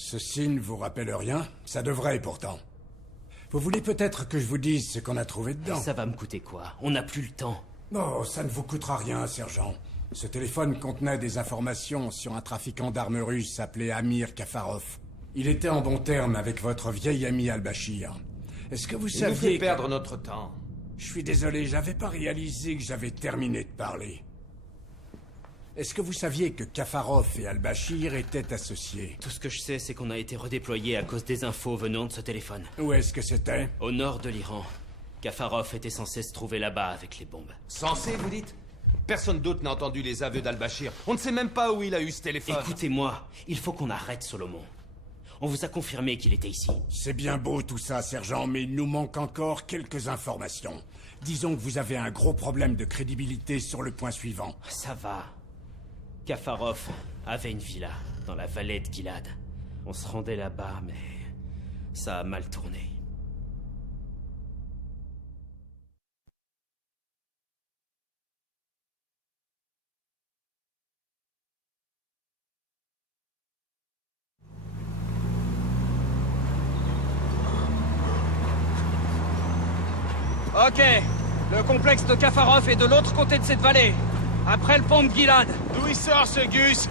Ceci ne vous rappelle rien? Ça devrait pourtant. Vous voulez peut-être que je vous dise ce qu'on a trouvé dedans? Ça va me coûter quoi? On n'a plus le temps. Non, ça ne vous coûtera rien, sergent. Ce téléphone contenait des informations sur un trafiquant d'armes russe appelé Amir Kafarov. Il était en bon terme avec votre vieil ami Al-Bashir. Est-ce que vous Il nous saviez fait perdre notre temps. Je suis désolé, j'avais pas réalisé que j'avais terminé de parler. Est-ce que vous saviez que Kafarov et Al-Bashir étaient associés? Tout ce que je sais, c'est qu'on a été redéployé à cause des infos venant de ce téléphone. Où est-ce que c'était? Au nord de l'Iran. Kafarov était censé se trouver là-bas avec les bombes. Censé, vous dites? Personne d'autre n'a entendu les aveux d'Al-Bashir. On ne sait même pas où il a eu ce téléphone. Écoutez-moi, il faut qu'on arrête Solomon. On vous a confirmé qu'il était ici. C'est bien beau tout ça, sergent, mais il nous manque encore quelques informations. Disons que vous avez un gros problème de crédibilité sur le point suivant. Ça va. Kafarov avait une villa dans la vallée de Gilad. On se rendait là-bas, mais ça a mal tourné. Ok, le complexe de Kafarov est de l'autre côté de cette vallée, après le pont de Gilad. D'où il sort ce Gus?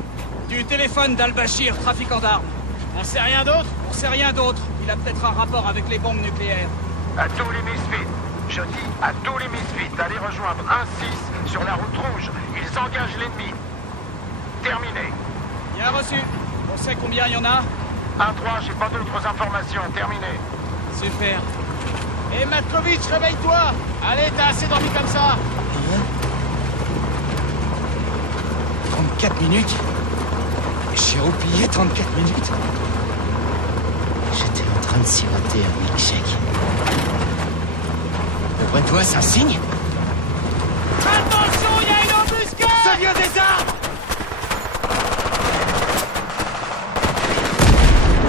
Du téléphone d'Al-Bashir, trafiquant d'armes. On sait rien d'autre? On sait rien d'autre, il a peut-être un rapport avec les bombes nucléaires. À tous les Misfits, je dis à tous les Misfits d'aller rejoindre 1-6 sur la route rouge. Ils engagent l'ennemi. Terminé. Bien reçu. On sait combien il y en a? 1-3, j'ai pas d'autres informations. Terminé. Super. Hé Matkovitch, réveille-toi! Allez, t'as assez dormi comme ça! 34 minutes? J'ai oublié 34 minutes? J'étais en train de siroter un milkshake. Ouvre-toi, c'est un signe? Attention, il y a une embuscade! Ça vient des arbres!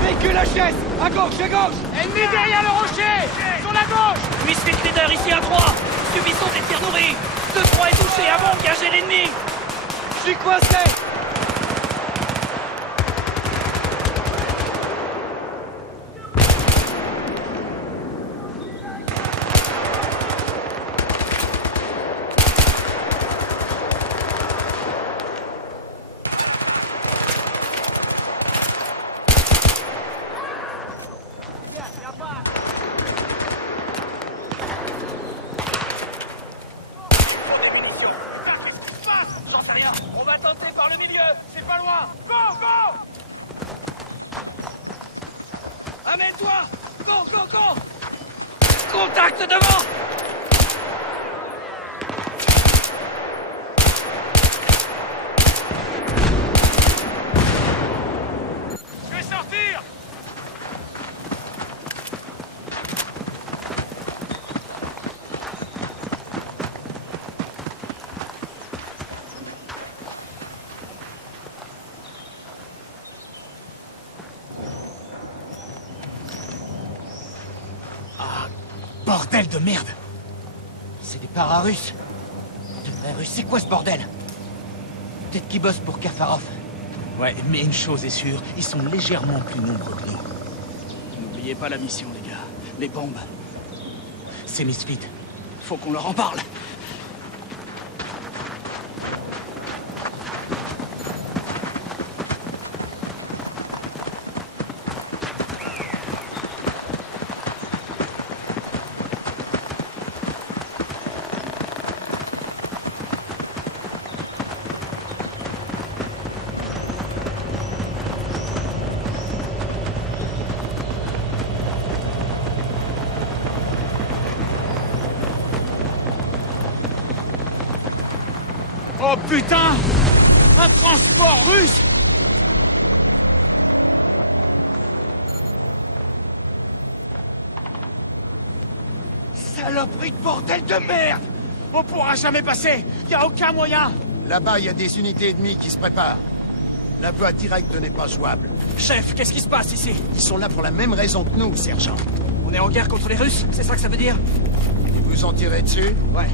Véhicule HS! À gauche, à gauche! Ennemi derrière le rocher! Sur la gauche! Misfit leader ici à droite! Subissons des tirs nourris! 2-3 est touché avant d'engager l'ennemi! Je suis coincé! Contact devant! Je vais sortir! Bordel de merde! C'est des para-russes. De vrais russes, c'est quoi ce bordel? Peut-être qu'ils bossent pour Kafarov. Ouais, mais une chose est sûre, ils sont légèrement plus nombreux que nous. N'oubliez pas la mission, les gars. Les bombes. C'est Misfit. Faut qu'on leur en parle. Oh putain! Un transport russe! Saloperie de bordel de merde! On pourra jamais passer! Y a aucun moyen! Là-bas, il y a des unités ennemies qui se préparent. La voie directe n'est pas jouable. Chef, qu'est-ce qui se passe ici? Ils sont là pour la même raison que nous, sergent. On est en guerre contre les Russes, c'est ça que ça veut dire? Et vous en tirez dessus? Ouais.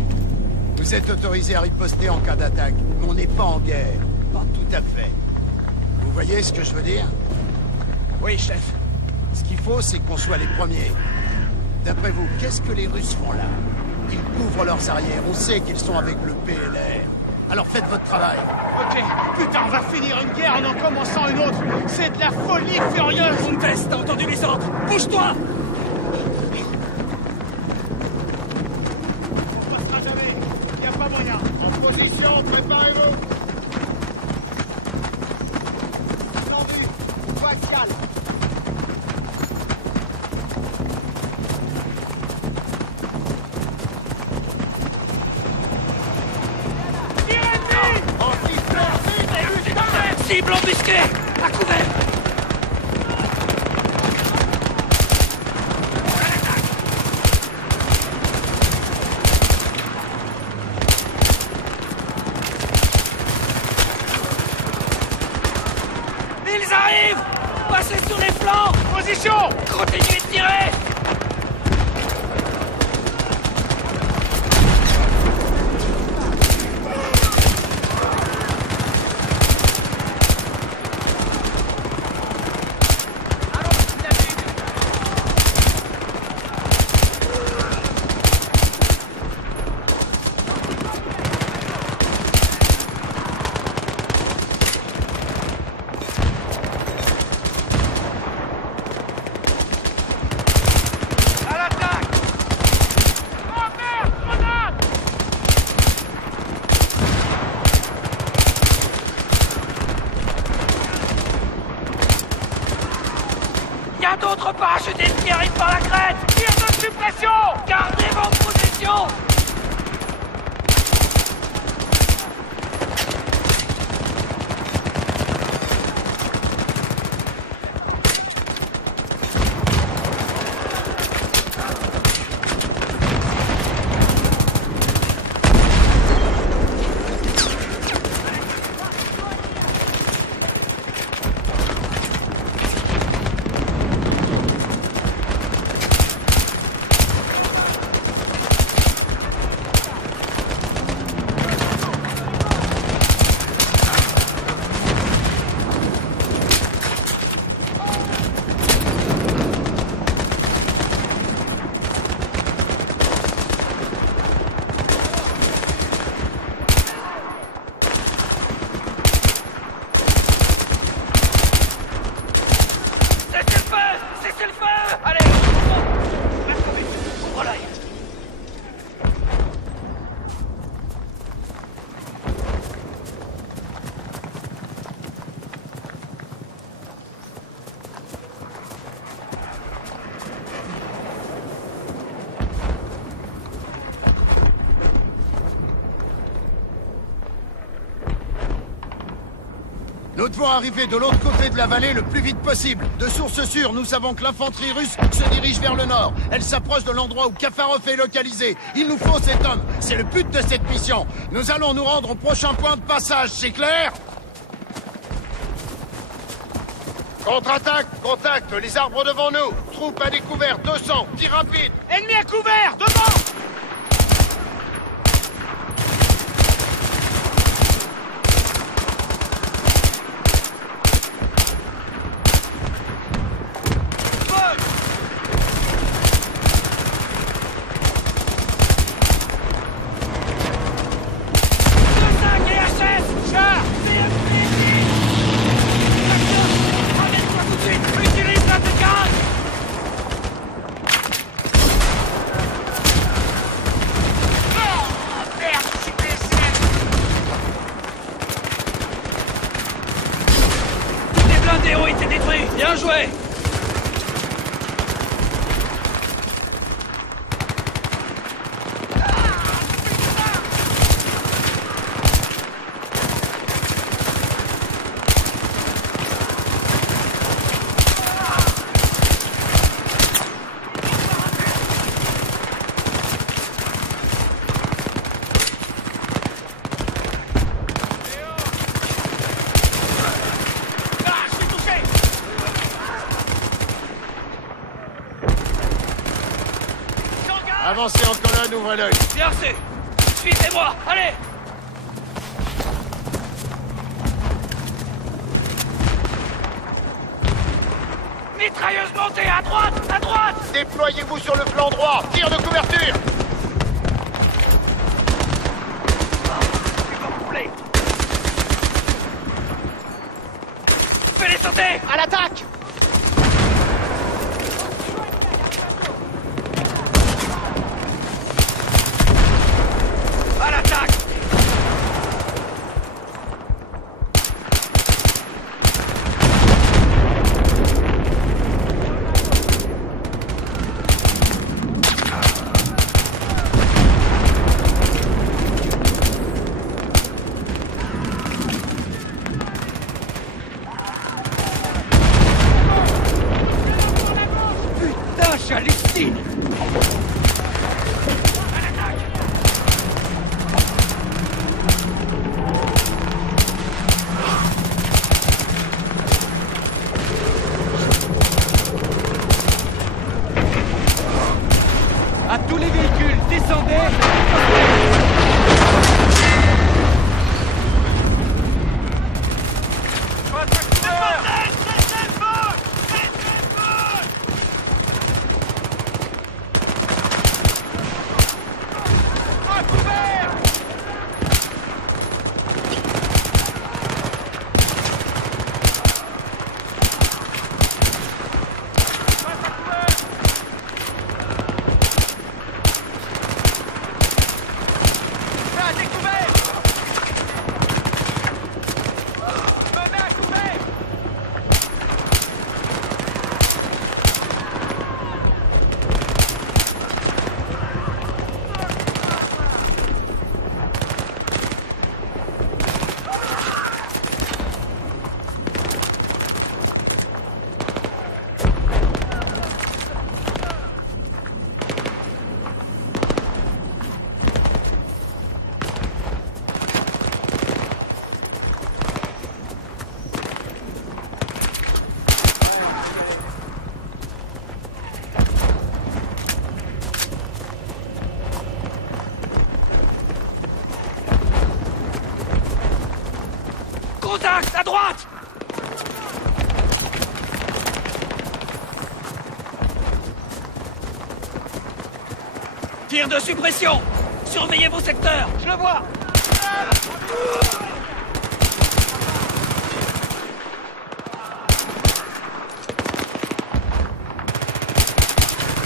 Vous êtes autorisé à riposter en cas d'attaque, mais on n'est pas en guerre. Pas tout à fait. Vous voyez ce que je veux dire? Oui, chef. Ce qu'il faut, c'est qu'on soit les premiers. D'après vous, qu'est-ce que les Russes font là? Ils couvrent leurs arrières. On sait qu'ils sont avec le PLR. Alors faites votre travail. Ok, putain, on va finir une guerre en commençant une autre. C'est de la folie furieuse. Fontes, t'as entendu les ordres? Bouge-toi! On passera jamais. Y a pas moyen. En position, préparez-vous. Tendu, Pascal. Cible embusquée! À couvert! Ils arrivent! Passez sur les flancs! Position! Continuez de tirer! Il y a d'autres parachutistes qui arrivent par la crête! Tir de suppression! Gardez vos positions! Nous devons arriver de l'autre côté de la vallée le plus vite possible. De source sûre, nous savons que l'infanterie russe se dirige vers le nord. Elle s'approche de l'endroit où Kafarov est localisé. Il nous faut cet homme. C'est le but de cette mission. Nous allons nous rendre au prochain point de passage, c'est clair? Contre-attaque, contact, les arbres devant nous. Troupes à découvert, 200, tir rapide. Ennemi à couvert! Devant! Bien joué! Avancez en colonne, ouvrez l'œil. Bien reçu! Suivez-moi! Allez! Mitrailleuse montée, à droite! À droite! Déployez-vous sur le flanc droit! Tir de couverture! Tu vas rouler! Fais-les sauter! À l'attaque! À l'attaque! Putain, j'hallucine! À tous les véhicules, descendez! Contact, à droite! Tir de suppression! Surveillez vos secteurs! Je le vois!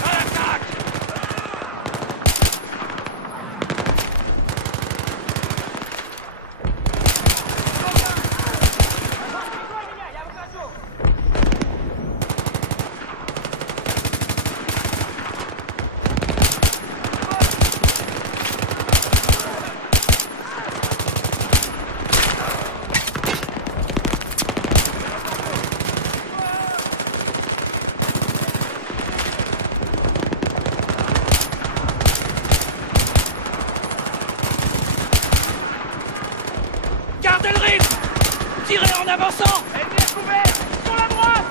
À l'attaque! Gardez le rythme! Tirez en avançant! Ennemi à couvert! Sur la droite!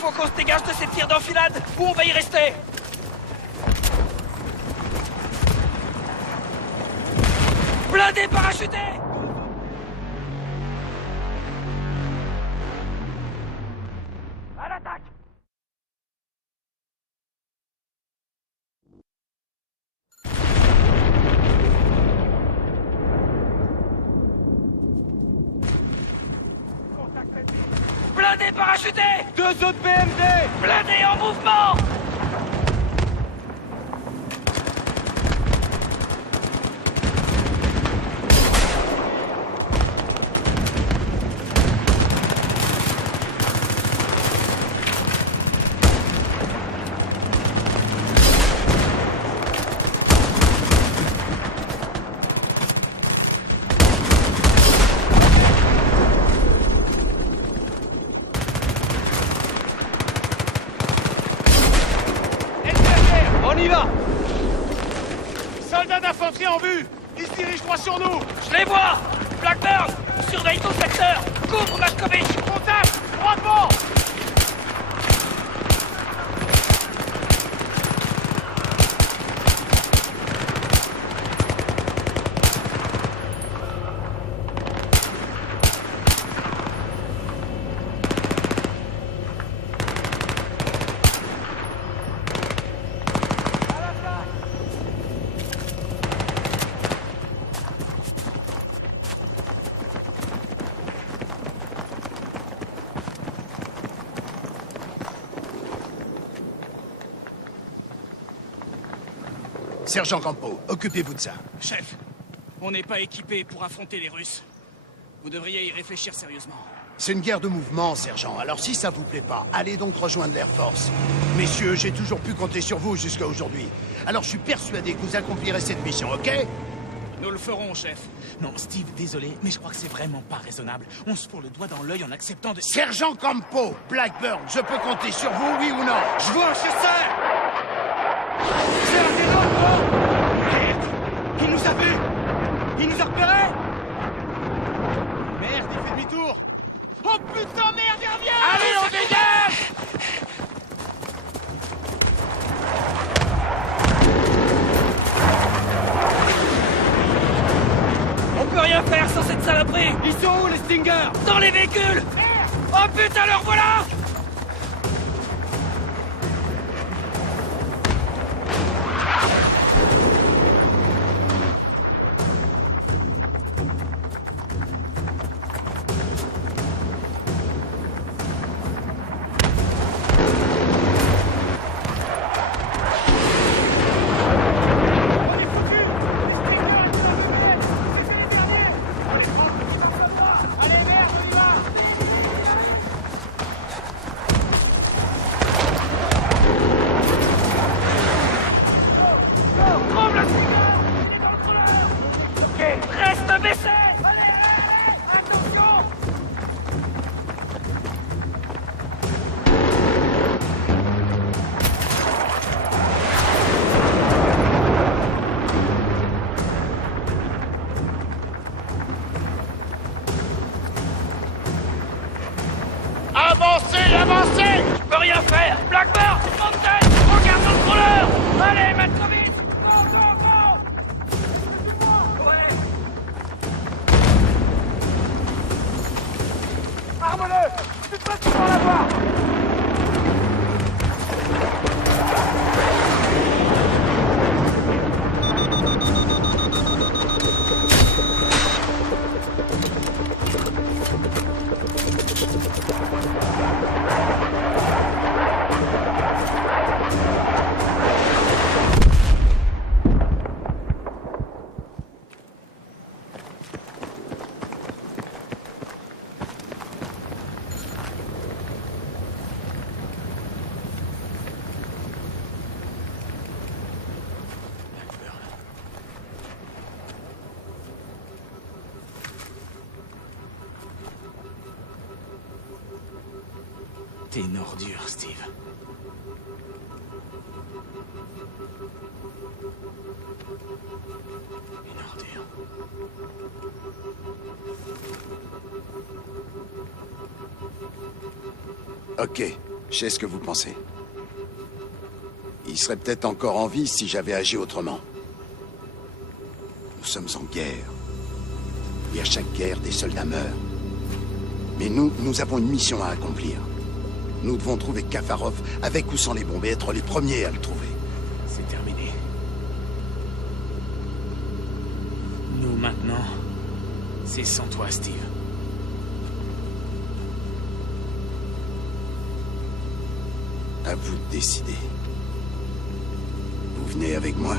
Faut qu'on se dégage de ces tirs d'enfilade ou on va y rester. Blindé parachuté! À l'attaque! Blindé parachuté! 2 autres BMD! Blindé en mouvement! Soldats d'infanterie en vue! Ils se dirigent droit sur nous! Je les vois! Blackburn! Surveille ton secteur! Couvre Malkovich! Contact! Droit devant! Sergent Campo, occupez-vous de ça. Chef, on n'est pas équipé pour affronter les Russes. Vous devriez y réfléchir sérieusement. C'est une guerre de mouvement, sergent. Alors si ça vous plaît pas, allez donc rejoindre l'Air Force. Messieurs, j'ai toujours pu compter sur vous jusqu'à aujourd'hui. Alors je suis persuadé que vous accomplirez cette mission, ok? Nous le ferons, chef. Non, Steve, désolé, mais je crois que c'est vraiment pas raisonnable. On se fourre le doigt dans l'œil en acceptant de... Sergent Campo, Blackburn, je peux compter sur vous, oui ou non? Je vois un chasseur! C'est un des nôtres! Merde! Il nous a vus! Il nous a repérés! Merde, il fait demi-tour! Oh putain, merde, il revient! Allez, on dégage! On peut rien faire sans cette saloperie! Ils sont où, les Stingers? Dans les véhicules! Oh putain, leur voilà! Reste baissé! Allez, attention! Avancez, avancez! Je peux rien faire! Blackburn! Mountain! Regarde le contrôleur! Allez, Malkovich! Go, go, go! Ouais! Arme-le! Tu peux toujours l'avoir! T'es une ordure, Steve. Une ordure. Ok, je sais ce que vous pensez. Il serait peut-être encore en vie si j'avais agi autrement. Nous sommes en guerre. Et à chaque guerre, des soldats meurent. Mais nous avons une mission à accomplir. Nous devons trouver Kafarov, avec ou sans les bombes, et être les premiers à le trouver. C'est terminé. Nous, maintenant, c'est sans toi, Steve. À vous de décider. Vous venez avec moi?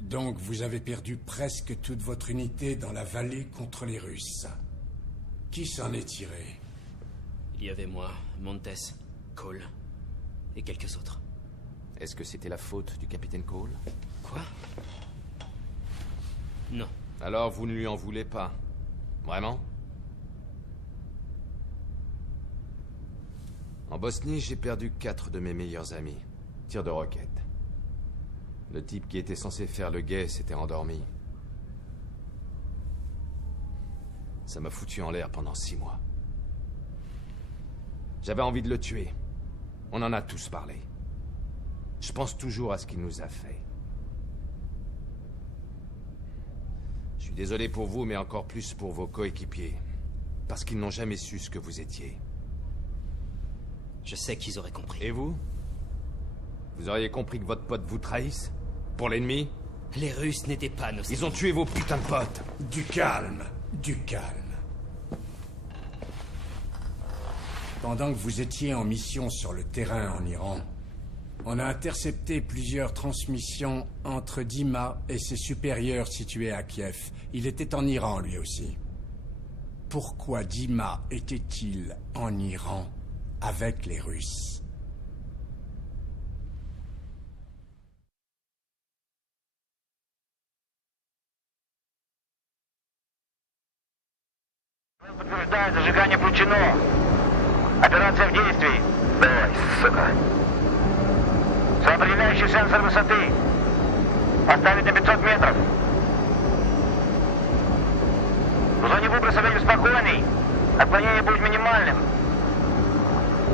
Donc vous avez perdu presque toute votre unité dans la vallée contre les Russes. Qui s'en est tiré? Il y avait moi, Montes, Cole et quelques autres. Est-ce que c'était la faute du capitaine Cole? Quoi? Non. Alors vous ne lui en voulez pas? Vraiment? En Bosnie, j'ai perdu 4 de mes meilleurs amis. Tir de roquette. Le type qui était censé faire le guet s'était endormi. Ça m'a foutu en l'air pendant 6 mois. J'avais envie de le tuer. On en a tous parlé. Je pense toujours à ce qu'il nous a fait. Je suis désolé pour vous, mais encore plus pour vos coéquipiers. Parce qu'ils n'ont jamais su ce que vous étiez. Je sais qu'ils auraient compris. Et vous? Vous auriez compris que votre pote vous trahisse? Pour l'ennemi? Les Russes n'étaient pas nos... Ils ont tué vos putains de potes. Du calme, du calme. Pendant que vous étiez en mission sur le terrain en Iran, on a intercepté plusieurs transmissions entre Dima et ses supérieurs situés à Kiev. Il était en Iran, lui aussi. Pourquoi Dima était-il en Iran avec les Russes? Подтверждает зажигание включено. Операция в действии. Давай, сука. Определяющий сенсор высоты. Поставить на 500 метров. В зоне выброса ветер спокойный. Отклонение будет минимальным.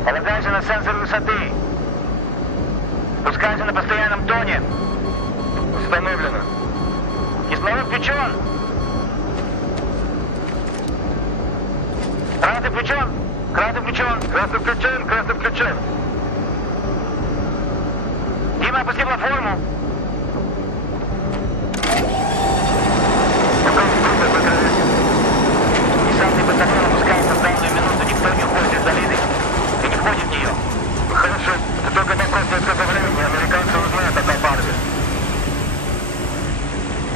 Полагайся на сенсор высоты. Спускайся на постоянном тоне. Установлено. Кислород включен. Красный включен. Красный включен. Красный включен. Красный включен. Дима, опусти платформу. Десантный батальон опускается в данную минуту. Никто не уходит из долины. И не входит в нее. Хорошо. Это только вопрос несколько времени. Американцы узнают о Калпарде.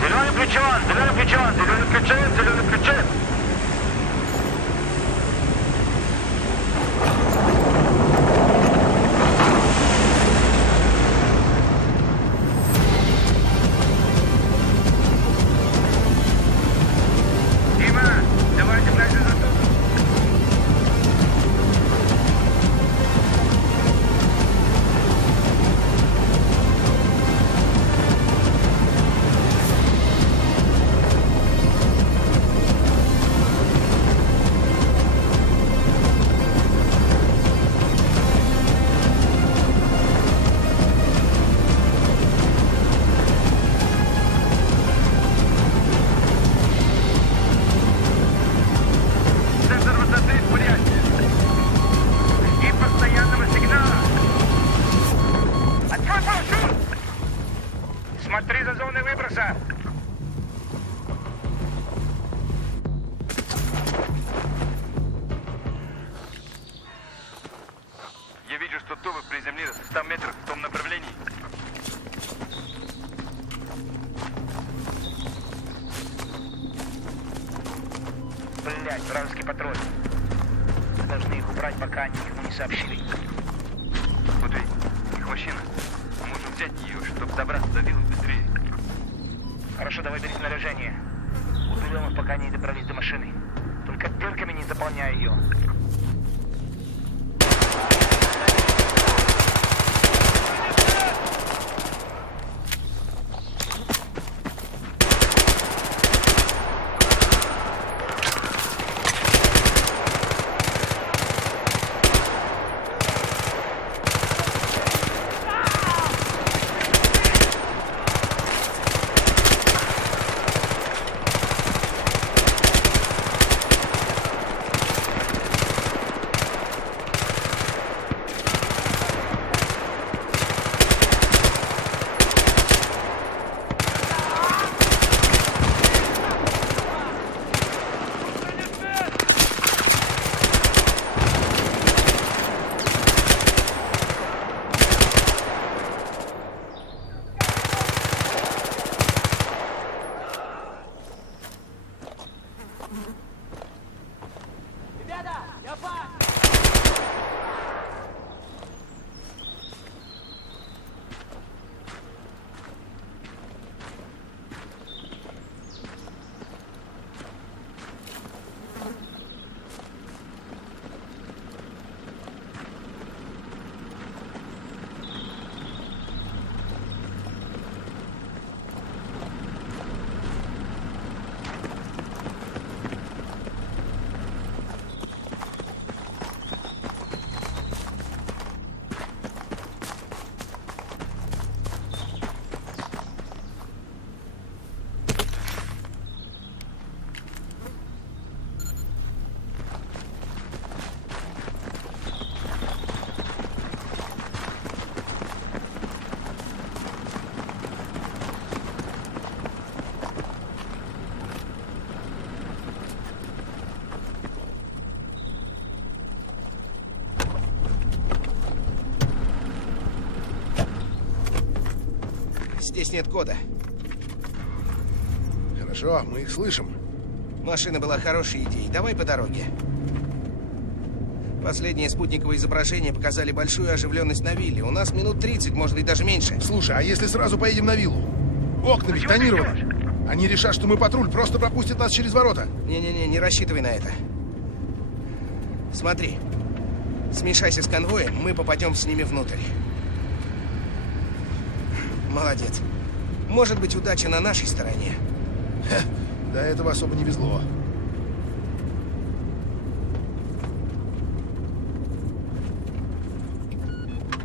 Зеленый включен. Зеленый включен. Зеленый включен. Зеленый включен. Смотри за зоной выброса! Я вижу, что Тува приземлилась в 100 метрах в том направлении. Блять, вражеский патруль. Мы должны их убрать, пока они никому не сообщили. Смотри, их машина. Мы можем взять ее, чтобы добраться до виллы быстрее. Хорошо, давай бери снаряжение. Уберем их, пока они не добрались до машины. Только дырками не заполняй ее. Здесь нет кода. Хорошо, мы их слышим. Машина была хорошей идеей. Давай по дороге. Последние спутниковые изображения показали большую оживленность на вилле. У нас минут 30, может быть, даже меньше. Слушай, а если сразу поедем на виллу? Окна ведь тонированы. Они решат, что мы патруль, просто пропустят нас через ворота. Не-не-не, не рассчитывай на это. Смотри. Смешайся с конвоем, мы попадем с ними внутрь. Молодец. Может быть, удача на нашей стороне. Ха, до этого особо не везло.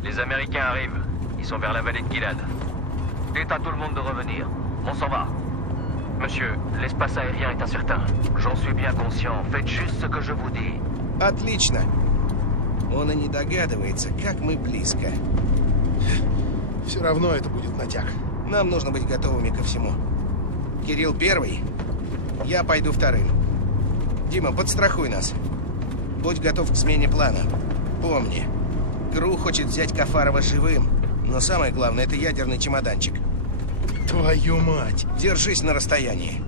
Les Américains arrivent. Ils sont vers la vallée de Gilad. Dites à tout le monde de revenir. On s'en va. Monsieur, l'espace aérien est incertain. J'en suis bien conscient. Faites juste ce que je vous dis. Отлично. Он и не догадывается, как мы близко. Все равно это будет натяг. Нам нужно быть готовыми ко всему. Кирилл первый. Я пойду вторым. Дима, подстрахуй нас. Будь готов к смене плана. Помни, ГРУ хочет взять Кафарова живым. Но самое главное, это ядерный чемоданчик. Твою мать! Держись на расстоянии.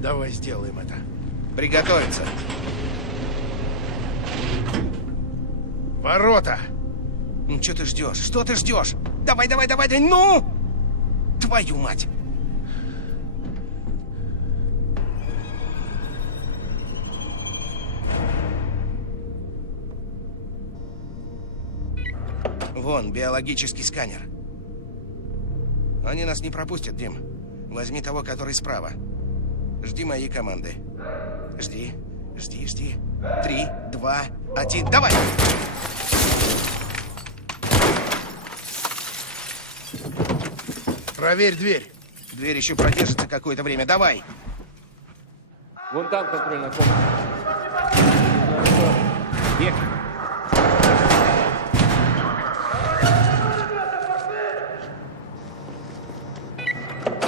Давай сделаем это. Приготовиться. Ворота! Ну, что ты ждешь? Что ты ждешь? Давай, давай, давай, давай, ну! Твою мать! Вон, биологический сканер. Они нас не пропустят, Дим. Возьми того, который справа. Жди моей команды. Жди, жди, жди. 3, 2, 1, давай! Проверь дверь. Дверь еще продержится какое-то время. Давай! Вон там контрольная комната.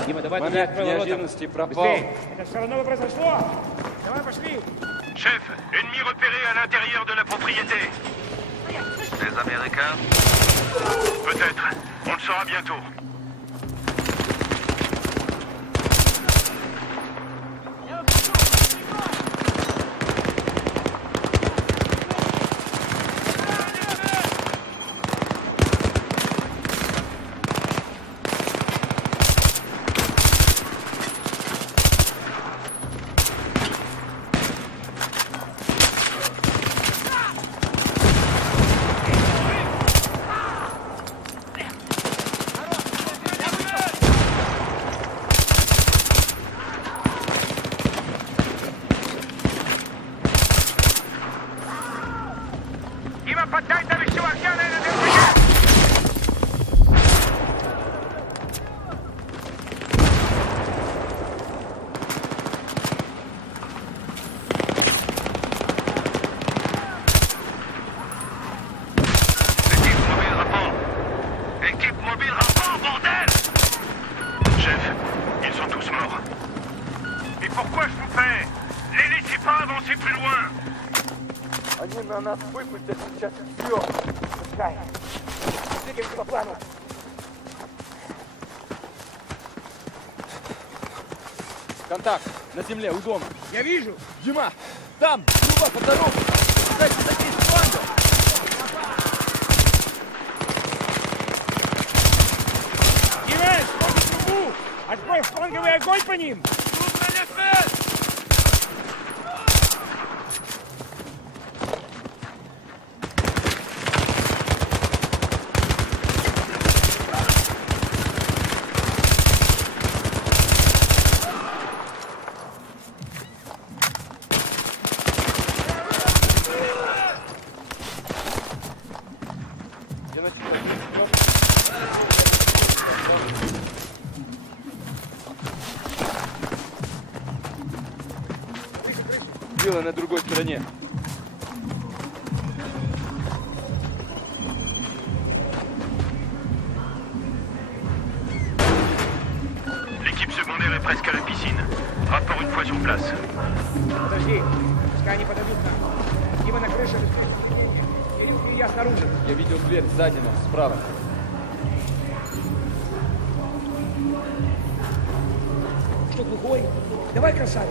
Дима, давай момент неожиданности пропал. Это все равно произошло. Давай, пошли. Chef, ennemi repéré à l'intérieur de la propriété. Les Américains? Peut-être. On le saura bientôt. Контакт на земле, у дома. Я вижу. Дима, там, труба по дороге. Дайте закинь флангу. Дима, сходи трубу. Открой фланговый огонь по ним. Вилла на другой стороне. L'équipe secondaire est presque à la piscine. Rapport une fois sur place. Подожди, пускай они подойдут к нам. Дима на крыше. И я снаружи. Я видел дверь сзади нас, справа. Что, глухой? Давай, красавец.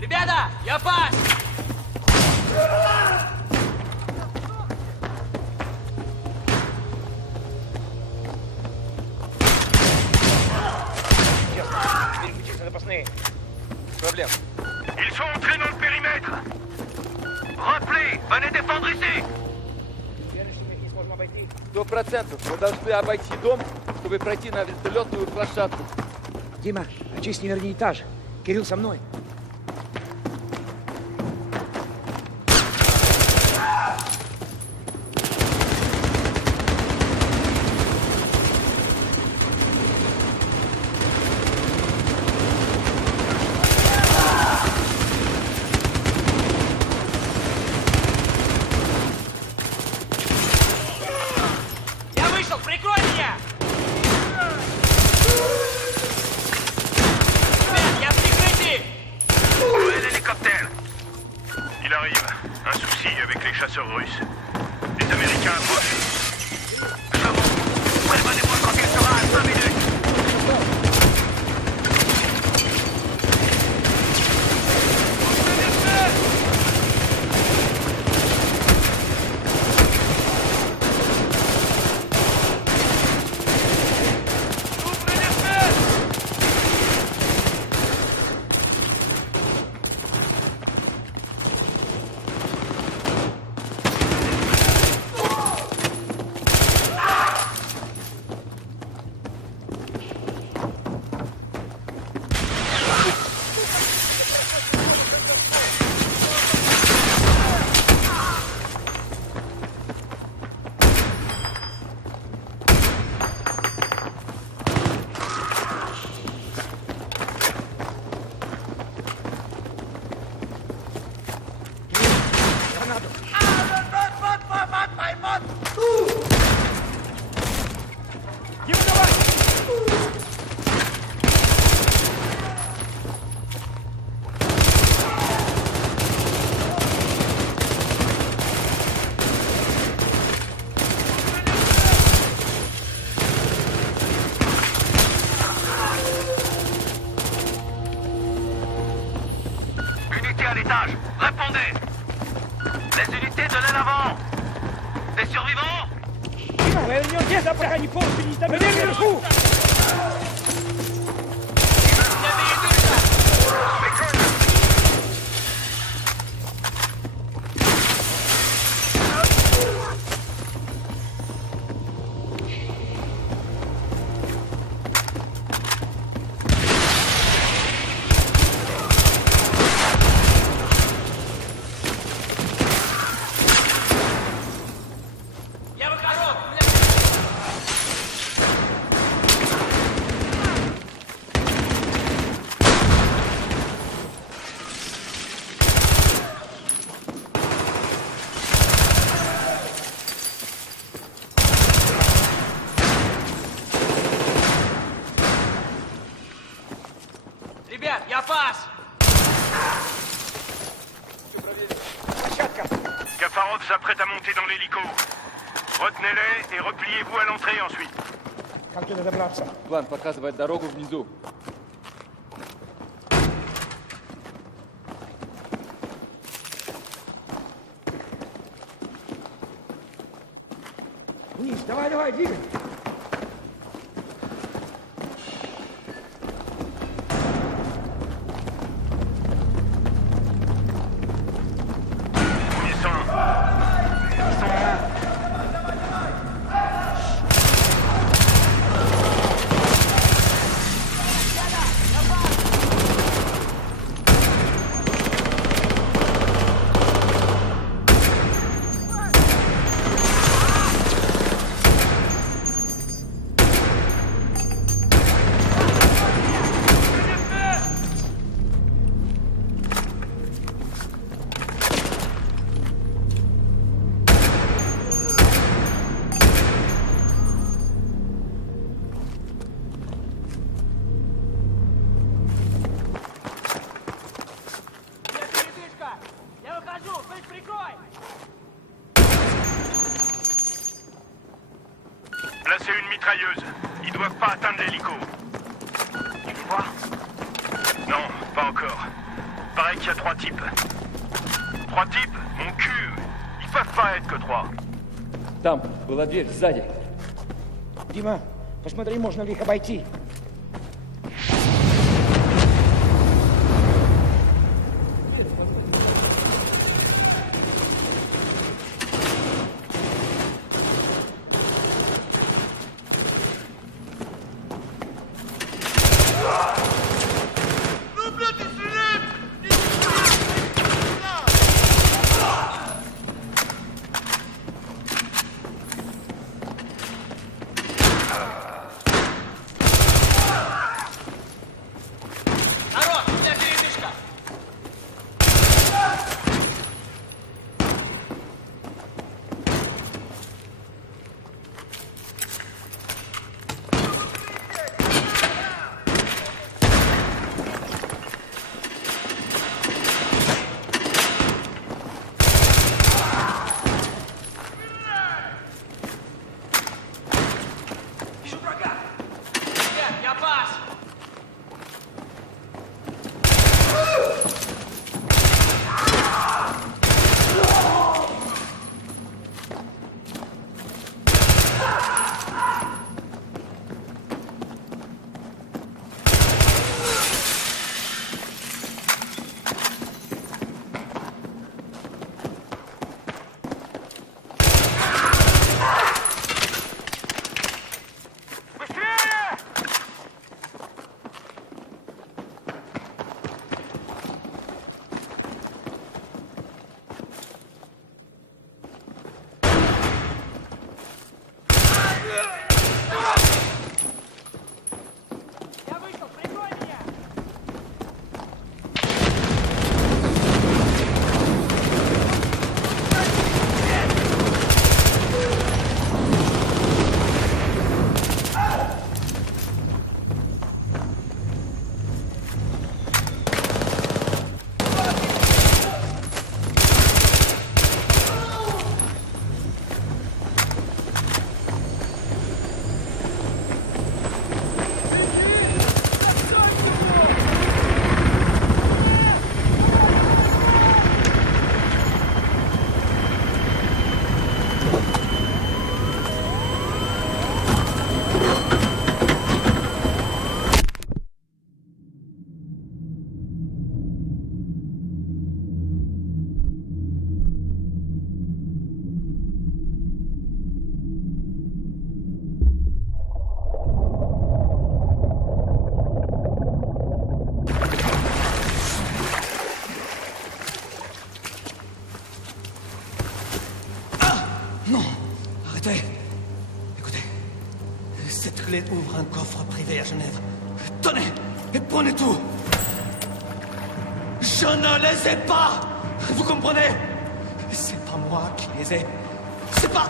Ребята, я пас! Переключите запасные. Проблем. Ils sont entrés dans le périmètre! Rappelez, venez défendre ici! 100%. Мы должны обойти дом, чтобы пройти на вертолетную площадку. Дима, очисти верхний этаж. Кирилл со мной. Я вышел, прикрой меня! Rебят, я в прикрытии! Où est l'hélicoptère? Il arrive. Un souci avec les chasseurs russes. Les Américains approchent. Prévenez-moi quand il sera à 5 minutes! Unité à l'étage, répondez! Les unités de l'aile avant! Des survivants? Повернете, забрать, не полностью, не там, вверху! s'apprête à monter dans l'hélico. Retenez-les et repliez-vous à l'entrée ensuite. Как туда добраться? План показывает дорогу внизу. Вниз, давай, двигай! Placez une mitrailleuse. Ils doivent pas atteindre l'hélico. Tu les vois? Non, pas encore. Pareil qu'il y a 3 types. 3 types? Mon cul! Ils peuvent pas être que 3. Там была дверь сзади. Дима, посмотри, можно ли их обойти. Ouvre un coffre privé à Genève. Tenez, et prenez tout. Je ne les ai pas. Vous comprenez? C'est pas moi qui les ai. C'est pas...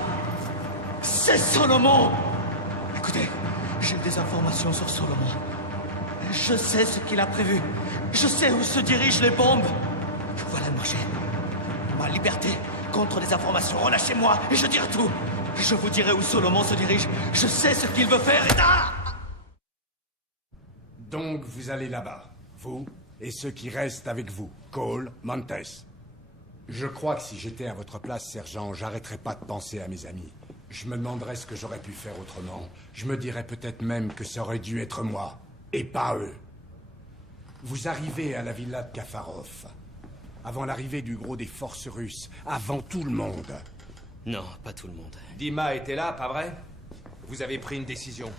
C'est Solomon. Écoutez, j'ai des informations sur Solomon. Je sais ce qu'il a prévu. Je sais où se dirigent les bombes. Voilà le marché. Ma liberté contre des informations. Relâchez-moi et je dirai tout. Je vous dirai où Solomon se dirige. Je sais ce qu'il veut faire et... Ah! Donc vous allez là-bas, vous et ceux qui restent avec vous, Cole, Montes. Je crois que si j'étais à votre place, sergent, j'arrêterais pas de penser à mes amis. Je me demanderais ce que j'aurais pu faire autrement. Je me dirais peut-être même que ça aurait dû être moi, et pas eux. Vous arrivez à la villa de Kafarov, avant l'arrivée du gros des forces russes, avant tout le monde. Non, pas tout le monde. Dima était là, pas vrai? Vous avez pris une décision.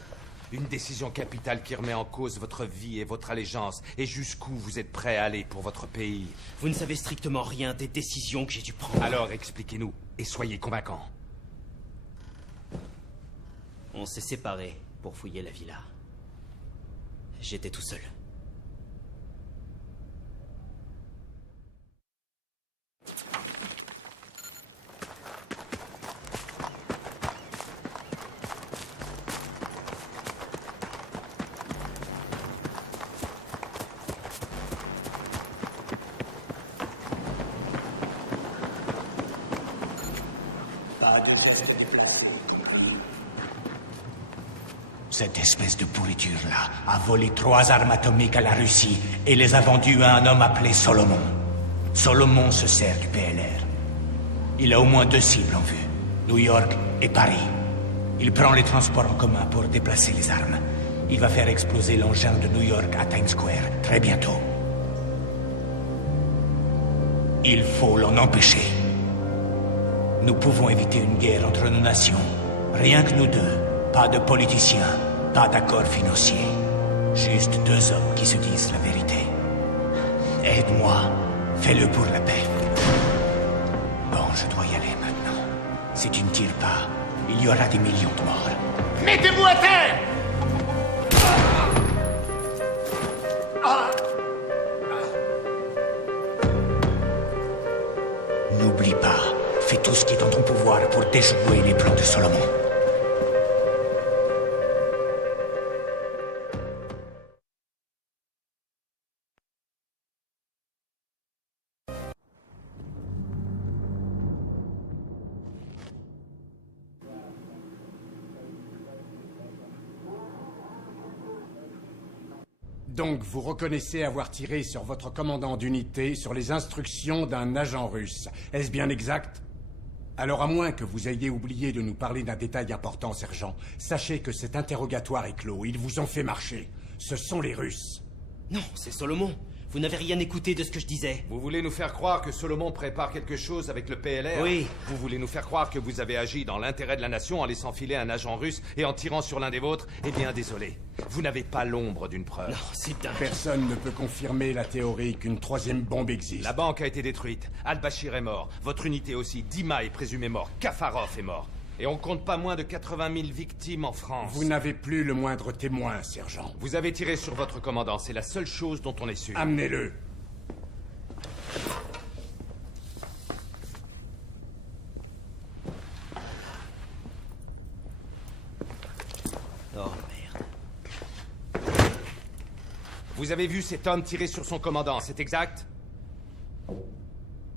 Une décision capitale qui remet en cause votre vie et votre allégeance. Et jusqu'où vous êtes prêt à aller pour votre pays. Vous ne savez strictement rien des décisions que j'ai dû prendre. Alors expliquez-nous, et soyez convaincants. On s'est séparés pour fouiller la villa. J'étais tout seul. Cette espèce de pourriture-là a volé 3 armes atomiques à la Russie et les a vendues à un homme appelé Solomon. Solomon se sert du PLR. Il a au moins 2 cibles en vue, New York et Paris. Il prend les transports en commun pour déplacer les armes. Il va faire exploser l'engin de New York à Times Square très bientôt. Il faut l'en empêcher. Nous pouvons éviter une guerre entre nos nations. Rien que nous deux. Pas de politiciens, pas d'accord financier. Juste 2 hommes qui se disent la vérité. Aide-moi, fais-le pour la paix. Bon, je dois y aller maintenant. Si tu ne tires pas, il y aura des millions de morts. Mettez-vous à terre! N'oublie pas, fais tout ce qui est en ton pouvoir pour déjouer les plans de Solomon. Donc, vous reconnaissez avoir tiré sur votre commandant d'unité sur les instructions d'un agent russe. Est-ce bien exact? Alors, à moins que vous ayez oublié de nous parler d'un détail important, sergent, sachez que cet interrogatoire est clos. Ils vous ont fait marcher. Ce sont les Russes. Non, c'est Solomon. Vous n'avez rien écouté de ce que je disais. Vous voulez nous faire croire que Solomon prépare quelque chose avec le PLR? Oui. Vous voulez nous faire croire que vous avez agi dans l'intérêt de la nation en laissant filer un agent russe et en tirant sur l'un des vôtres? Eh bien, désolé. Vous n'avez pas l'ombre d'une preuve. Non, c'est dingue. Personne ne peut confirmer la théorie qu'une 3e bombe existe. La banque a été détruite. Al-Bashir est mort. Votre unité aussi. Dima est présumé mort. Kafarov est mort. Et on compte pas moins de 80 000 victimes en France. Vous n'avez plus le moindre témoin, sergent. Vous avez tiré sur votre commandant. C'est la seule chose dont on est sûr. Amenez-le. Oh, merde. Vous avez vu cet homme tirer sur son commandant, c'est exact?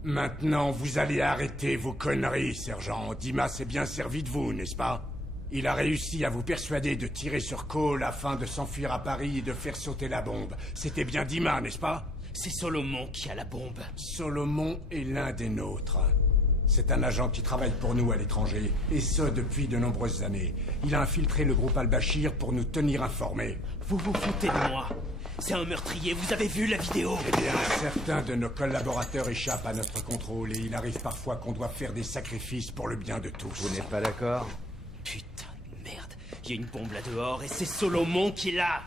Maintenant, vous allez arrêter vos conneries, sergent. Dima s'est bien servi de vous, n'est-ce pas? Il a réussi à vous persuader de tirer sur Cole afin de s'enfuir à Paris et de faire sauter la bombe. C'était bien Dima, n'est-ce pas? C'est Solomon qui a la bombe. Solomon est l'un des nôtres. C'est un agent qui travaille pour nous à l'étranger, et ce depuis de nombreuses années. Il a infiltré le groupe Al-Bashir pour nous tenir informés. Vous vous foutez de moi. C'est un meurtrier, vous avez vu la vidéo? Eh bien, certains de nos collaborateurs échappent à notre contrôle, et il arrive parfois qu'on doit faire des sacrifices pour le bien de tous. Vous n'êtes pas d'accord? Putain de merde. Il y a une bombe là dehors, et c'est Solomon qui l'a.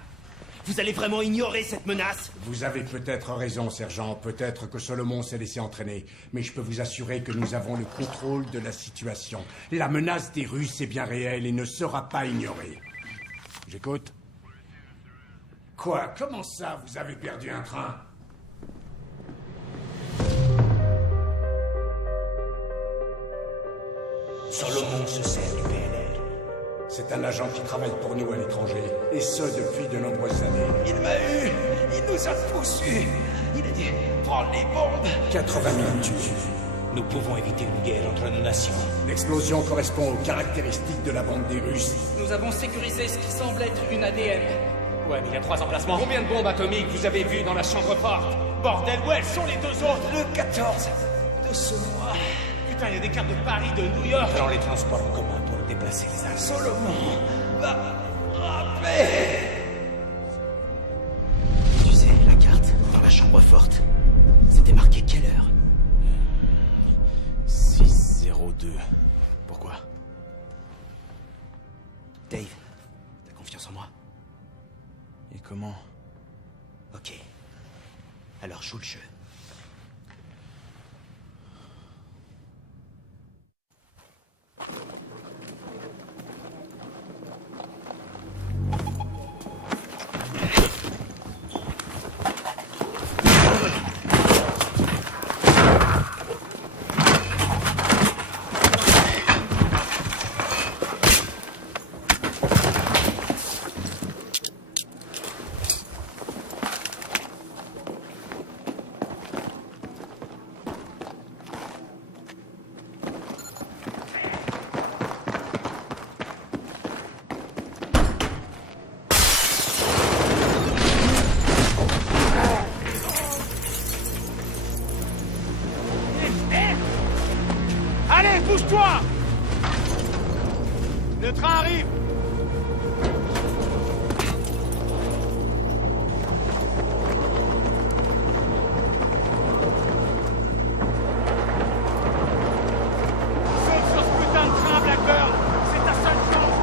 Vous allez vraiment ignorer cette menace? Vous avez peut-être raison, sergent. Peut-être que Solomon s'est laissé entraîner. Mais je peux vous assurer que nous avons le contrôle de la situation. La menace des Russes est bien réelle et ne sera pas ignorée. J'écoute. Quoi? Comment ça, vous avez perdu un train? Solomon se sert du PLR. C'est un agent qui travaille pour nous à l'étranger, et ce depuis de nombreuses années. Il m'a eu. Il nous a foutus. Il a dit prends les bombes. 80 000 tués. nous pouvons éviter une guerre entre nos nations. L'explosion correspond aux caractéristiques de la bande des Russes. Nous avons sécurisé ce qui semble être une ADM. Ouais, mais il y a 3 emplacements. Combien de bombes atomiques vous avez vues dans la chambre forte? Bordel, où elles sont les 2 autres? Le 14 de ce mois. Putain, il y a des cartes de Paris, de New York. Prends les transports en commun pour déplacer les armes. Solomon va rappeler. Tu sais, la carte, dans la chambre forte, c'était marqué quelle heure? 602. Pourquoi? Dave, t'as confiance en moi? Et comment? Ok. Alors joue le jeu. Allez, bouge-toi! Le train arrive! Saute sur ce putain de train, Blackburn! C'est ta seule chance!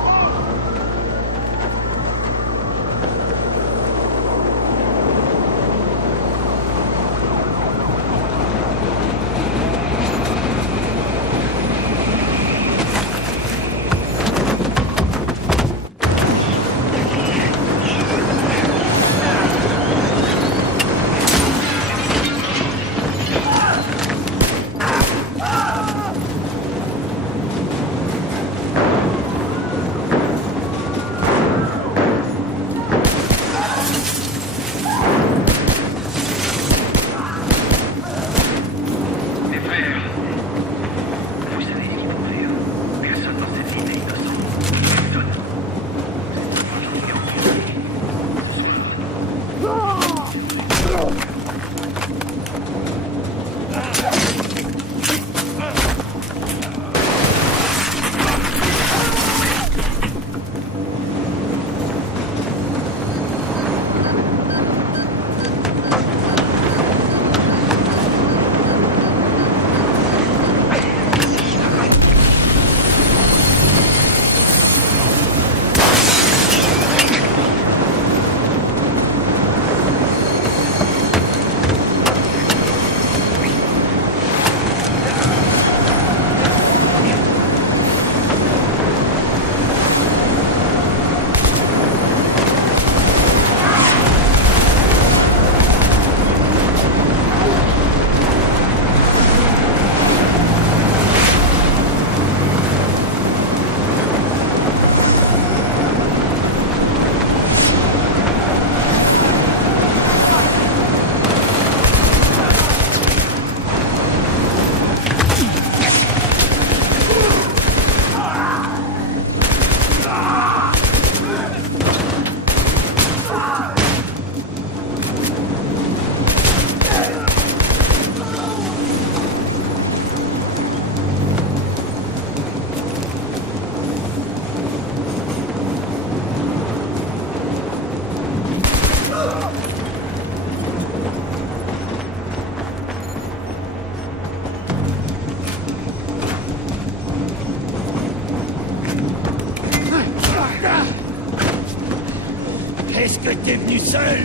Est-ce que t'es venu seul?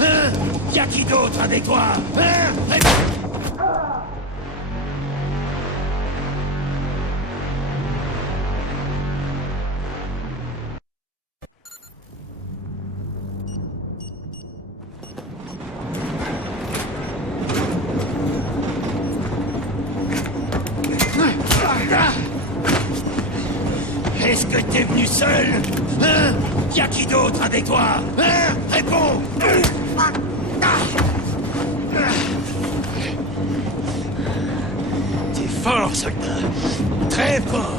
Hein? Y'a qui d'autre avec toi? Hein? Est-ce que t'es venu seul? Hein? Y'a qui d'autre avec toi? Hein? Réponds! T'es fort, soldat. Très fort.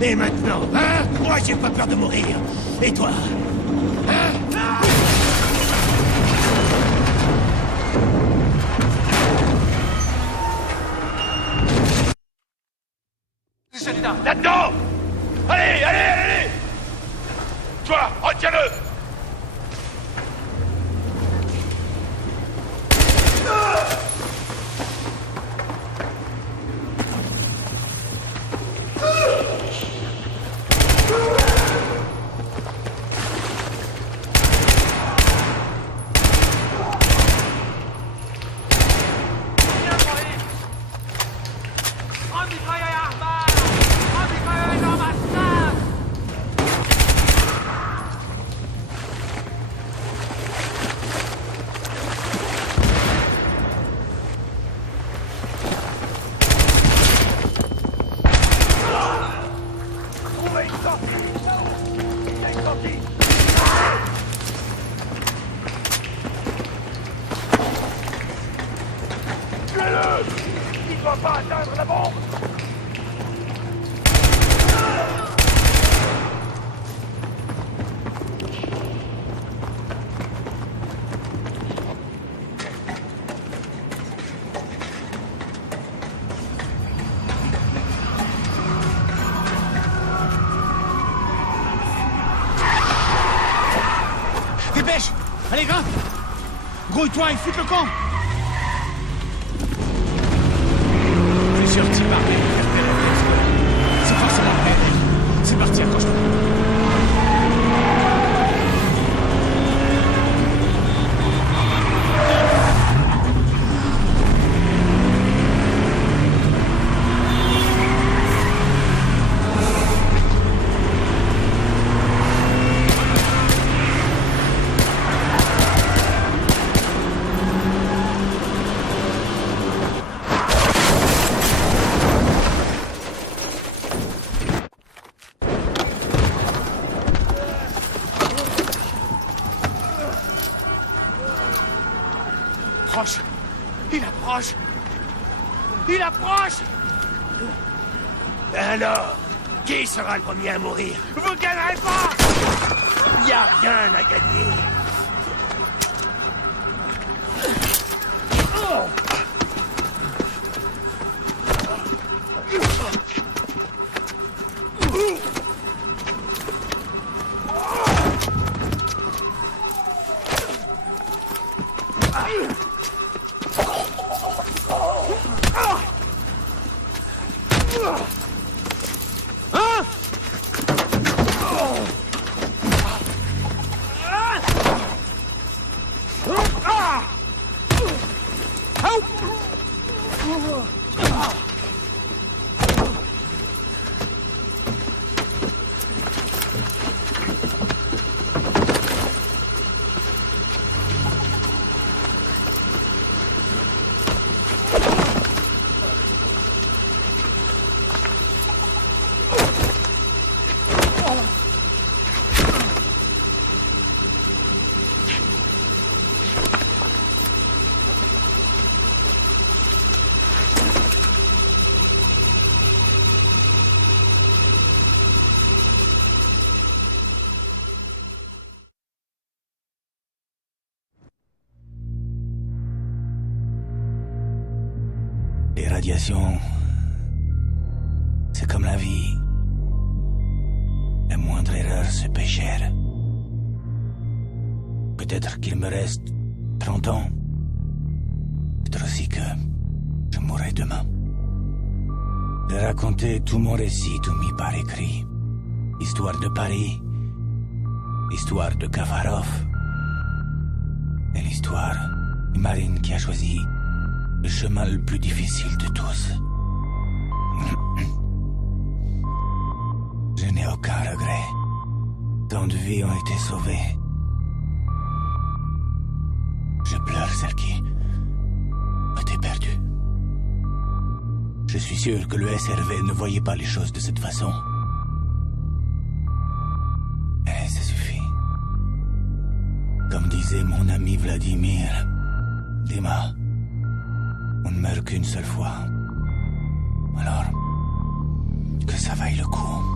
Et maintenant, hein? Moi, j'ai pas peur de mourir. Et toi? Hein? Celui-là, là-dedans! Allez, allez, allez! Toi, retiens-le! Il ne doit pas atteindre la bombe! Dépêche! Allez, grimpe! Grouille-toi et foute le camp! Je suis sorti par c'est forcément le c'est parti, accroche-toi. Approche! Il approche! Il approche! Alors, qui sera le premier à mourir? Vous ne gagnerez pas! Il n'y a rien à gagner. Les radiations, c'est comme la vie. La moindre erreur se paie cher. Peut-être qu'il me reste 30 ans. Peut-être aussi que je mourrai demain. De raconter tout mon récit, tout mis par écrit. L'histoire de Paris, l'histoire de Kafarov, et l'histoire de Marine qui a choisi le chemin le plus difficile de tous. Je n'ai aucun regret. Tant de vies ont été sauvées. Je pleure celle qui était perdue. Je suis sûr que le SRV ne voyait pas les choses de cette façon. Et ça suffit. Comme disait mon ami Vladimir, Dima, on ne meurt qu'une seule fois. Alors, Que ça vaille le coup.